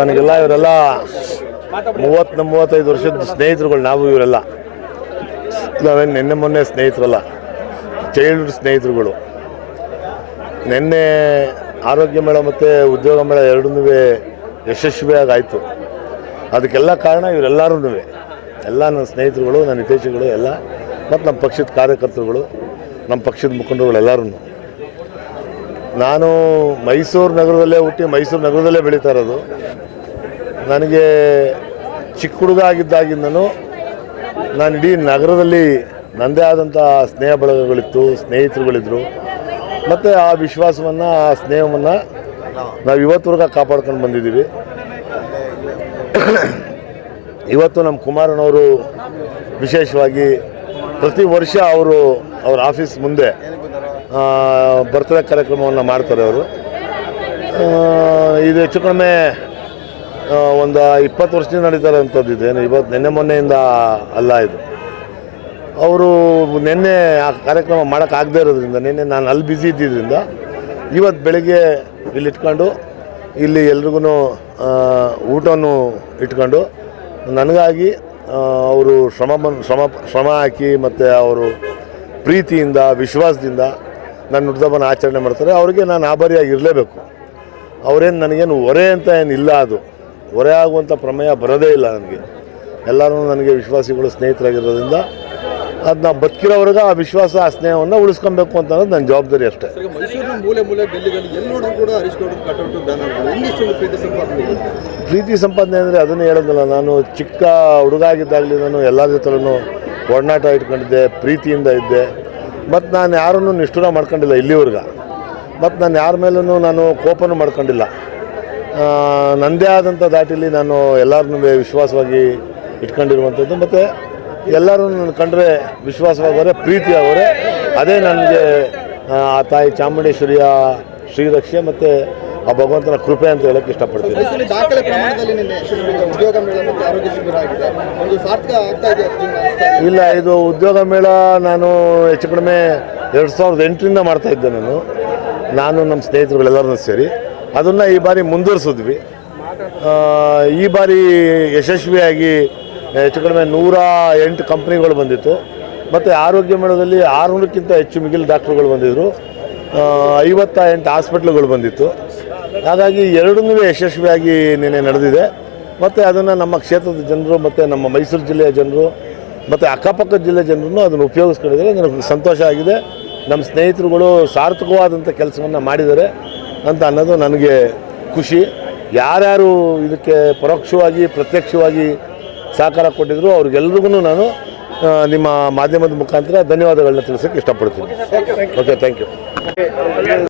ನನಗೆಲ್ಲ ಇವರೆಲ್ಲ ಮೂವತ್ತು ಮೂವತ್ತೈದು ವರ್ಷದ ಸ್ನೇಹಿತರುಗಳು ನಾವು ಇವರೆಲ್ಲ. ನಾವೇನು ನಿನ್ನೆ ಮೊನ್ನೆ ಸ್ನೇಹಿತರಲ್ಲ ಚೈಲ್ಡ್ಹುಡ್ ಸ್ನೇಹಿತರುಗಳು. ನಿನ್ನೆ ಆರೋಗ್ಯ ಮೇಳ ಮತ್ತು ಉದ್ಯೋಗ ಮೇಳ ಎರಡನ್ನೂ ಯಶಸ್ವಿಯಾಗಿ ಆಯಿತು. ಅದಕ್ಕೆಲ್ಲ ಕಾರಣ ಇವರೆಲ್ಲರೂ ಎಲ್ಲ ನನ್ನ ಸ್ನೇಹಿತರುಗಳು, ನನ್ನ ಹಿತೇಶಿಗಳು ಎಲ್ಲ, ಮತ್ತು ನಮ್ಮ ಪಕ್ಷದ ಕಾರ್ಯಕರ್ತರುಗಳು, ನಮ್ಮ ಪಕ್ಷದ ಮುಖಂಡರುಗಳು ಎಲ್ಲರೂ ನಾನು ಮೈಸೂರು ನಗರದಲ್ಲೇ ಹುಟ್ಟಿ ಮೈಸೂರು ನಗರದಲ್ಲೇ ಬೆಳೀತಾ ಇರೋದು. ನನಗೆ ಚಿಕ್ಕ ಹುಡುಗ ಆಗಿದ್ದಾಗಿಂದನೂ ನಾನು ಇಡೀ ನಗರದಲ್ಲಿ ನನ್ನದೇ ಆದಂಥ ಸ್ನೇಹ ಬಳಗಗಳಿತ್ತು ಸ್ನೇಹಿತರುಗಳಿದ್ದರು ಮತ್ತು ಆ ವಿಶ್ವಾಸವನ್ನು, ಆ ಸ್ನೇಹವನ್ನು ನಾವು ಇವತ್ತುವರೆಗೆ ಕಾಪಾಡ್ಕೊಂಡು ಬಂದಿದ್ದೀವಿ. ಇವತ್ತು ನಮ್ಮ ಕುಮಾರನವರು ವಿಶೇಷವಾಗಿ ಪ್ರತಿ ವರ್ಷ ಅವರು ಅವ್ರ ಆಫೀಸ್ ಮುಂದೆ ಬರ್ತಡೇ ಕಾರ್ಯಕ್ರಮವನ್ನು ಮಾಡ್ತಾರೆ ಅವರು. ಇದು ಹೆಚ್ಚು ಕಡಿಮೆ ಒಂದು ಇಪ್ಪತ್ತು ವರ್ಷದಿಂದ ನಡೀತಾರೆ ಅಂಥದ್ದು ಏನು, ಇವತ್ತು ನಿನ್ನೆ ಮೊನ್ನೆಯಿಂದ ಅಲ್ಲ ಇದು. ಅವರು ನಿನ್ನೆ ಆ ಕಾರ್ಯಕ್ರಮ ಮಾಡೋಕ್ಕಾಗದೇ ಇರೋದ್ರಿಂದ, ನಿನ್ನೆ ನಾನು ಅಲ್ಲಿ ಬ್ಯುಸಿ ಇದ್ದಿದ್ದರಿಂದ ಇವತ್ತು ಬೆಳಗ್ಗೆ ಇಲ್ಲಿ ಇಟ್ಕೊಂಡು, ಇಲ್ಲಿ ಎಲ್ರಿಗೂ ಊಟವನ್ನು ಇಟ್ಕೊಂಡು, ನನಗಾಗಿ ಅವರು ಶ್ರಮ ಬಂದು, ಶ್ರಮ ಶ್ರಮ ಹಾಕಿ ಮತ್ತು ಅವರು ಪ್ರೀತಿಯಿಂದ ವಿಶ್ವಾಸದಿಂದ ನನ್ನ ಹುಡ್ದಬ್ಬನ ಆಚರಣೆ ಮಾಡ್ತಾರೆ. ಅವರಿಗೆ ನಾನು ಆಭಾರಿಯಾಗಿ ಇರಲೇಬೇಕು ಅವರೇನು ನನಗೇನು ಹೊರೆ ಅಂತ ಏನಿಲ್ಲ ಅದು. ಹೊರೆ ಆಗುವಂಥ ಪ್ರಮೇಯ ಬರೋದೇ ಇಲ್ಲ ನನಗೆ. ಎಲ್ಲರೂ ನನಗೆ ವಿಶ್ವಾಸಿಗಳು ಸ್ನೇಹಿತರಾಗಿರೋದ್ರಿಂದ ಅದನ್ನ ಬದುಕಿರೋವ್ರಿಗೆ ಆ ವಿಶ್ವಾಸ ಆ ಸ್ನೇಹವನ್ನು ಉಳಿಸ್ಕೊಬೇಕು ಅಂತ ಅನ್ನೋದು ನನ್ನ ಜವಾಬ್ದಾರಿ ಅಷ್ಟೇ? ಪ್ರೀತಿ ಸಂಪಾದನೆ ಅಂದರೆ ಅದನ್ನು ಹೇಳೋದಿಲ್ಲ. ನಾನು ಚಿಕ್ಕ ಹುಡುಗ ಆಗಿದ್ದಾಗಲಿ ನಾನು ಎಲ್ಲರ ಜೊತೆಲೂ ಒಡನಾಟ ಇಟ್ಕೊಂಡಿದ್ದೆ, ಪ್ರೀತಿಯಿಂದ ಇದ್ದೆ. ಮತ್ತು ನಾನು ಯಾರನ್ನೂ ನಿಷ್ಠುರ ಮಾಡ್ಕೊಂಡಿಲ್ಲ ಇಲ್ಲಿವರೆಗೆ. ಮತ್ತು ನಾನು ಯಾರ ಮೇಲೂ ನಾನು ಕೋಪನೂ ಮಾಡ್ಕೊಂಡಿಲ್ಲ. ನನ್ನದೇ ಆದಂಥ ದಾಟಿಲಿ ನಾನು ಎಲ್ಲರನ್ನೂ ವಿಶ್ವಾಸವಾಗಿ ಇಟ್ಕೊಂಡಿರುವಂಥದ್ದು. ಮತ್ತು ಎಲ್ಲರೂ ನನ್ನ ಕಂಡ್ರೆ ವಿಶ್ವಾಸವಾಗೋರೆ ಪ್ರೀತಿ ಆಗೋರೆ ಅದೇ ನನಗೆ ಆ ತಾಯಿ ಚಾಮುಂಡೇಶ್ವರಿಯ ಶ್ರೀರಕ್ಷೆ ಮತ್ತು ಆ ಭಗವಂತನ ಕೃಪೆ ಅಂತ ಹೇಳಕ್ಕೆ ಇಷ್ಟಪಡ್ತೀನಿ. ಇಲ್ಲ ಇದು ಉದ್ಯೋಗ ಮೇಳ ನಾನು ಹೆಚ್ಚು ಕಡಿಮೆ ಎರಡು ಸಾವಿರದ ಎಂಟರಿಂದ ಮಾಡ್ತಾ ಇದ್ದೆ ನಾನು. ನಾನು ನಮ್ಮ ಸ್ನೇಹಿತರುಗಳೆಲ್ಲರನ್ನೂ ಸೇರಿ. ಅದನ್ನು ಈ ಬಾರಿ ಮುಂದುವರಿಸಿದ್ವಿ. ಈ ಬಾರಿ ಯಶಸ್ವಿಯಾಗಿ ಹೆಚ್ಚು ಕಡಿಮೆ ನೂರ ಎಂಟು ಕಂಪ್ನಿಗಳು ಬಂದಿತ್ತು. ಮತ್ತು ಆರೋಗ್ಯ ಮೇಳದಲ್ಲಿ ಆರುನೂರಕ್ಕಿಂತ ಹೆಚ್ಚು ಮಿಗಿಲು ಡಾಕ್ಟ್ರುಗಳು ಬಂದಿದ್ದರು ಐವತ್ತ ಎಂಟು ಹಾಸ್ಪಿಟ್ಲುಗಳು ಬಂದಿತ್ತು. ಹಾಗಾಗಿ ಎರಡನ್ನೂ ಯಶಸ್ವಿಯಾಗಿ ನಿನ್ನೆ ನಡೆದಿದೆ. ಮತ್ತು ಅದನ್ನು ನಮ್ಮ ಕ್ಷೇತ್ರದ ಜನರು ಮತ್ತು ನಮ್ಮ ಮೈಸೂರು ಜಿಲ್ಲೆಯ ಜನರು ಮತ್ತು ಅಕ್ಕಪಕ್ಕದ ಜಿಲ್ಲೆ ಜನರನ್ನು ಅದನ್ನು ಉಪಯೋಗಿಸ್ಕೊಂಡಿದ್ದಾರೆ. ನನಗೆ ಸಂತೋಷ ಆಗಿದೆ. ನಮ್ಮ ಸ್ನೇಹಿತರುಗಳು ಸಾರ್ಥಕವಾದಂಥ ಕೆಲಸವನ್ನು ಮಾಡಿದ್ದಾರೆ ಅಂತ ಅನ್ನೋದು ನನಗೆ ಖುಷಿ. ಯಾರ್ಯಾರು ಇದಕ್ಕೆ ಪರೋಕ್ಷವಾಗಿ ಪ್ರತ್ಯಕ್ಷವಾಗಿ ಸಹಕಾರ ಕೊಟ್ಟಿದ್ರು ಅವ್ರಿಗೆಲ್ರಿಗೂ ನಾನು ನಿಮ್ಮ ಮಾಧ್ಯಮದ ಮುಖಾಂತರ ಧನ್ಯವಾದಗಳನ್ನ ತಿಳಿಸೋಕ್ಕೆ ಇಷ್ಟಪಡ್ತೀನಿ. Okay thank you